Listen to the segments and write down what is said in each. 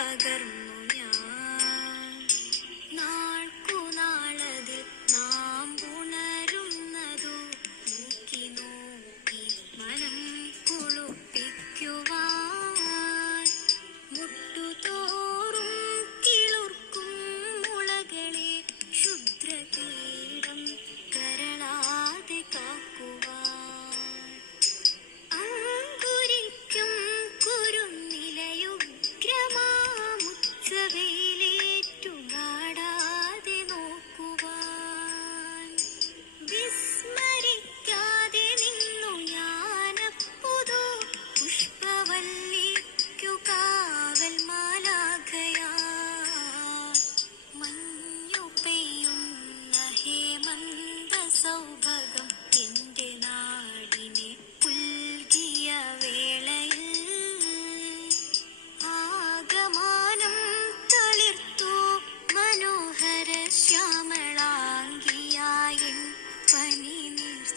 പകർന്നു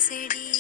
city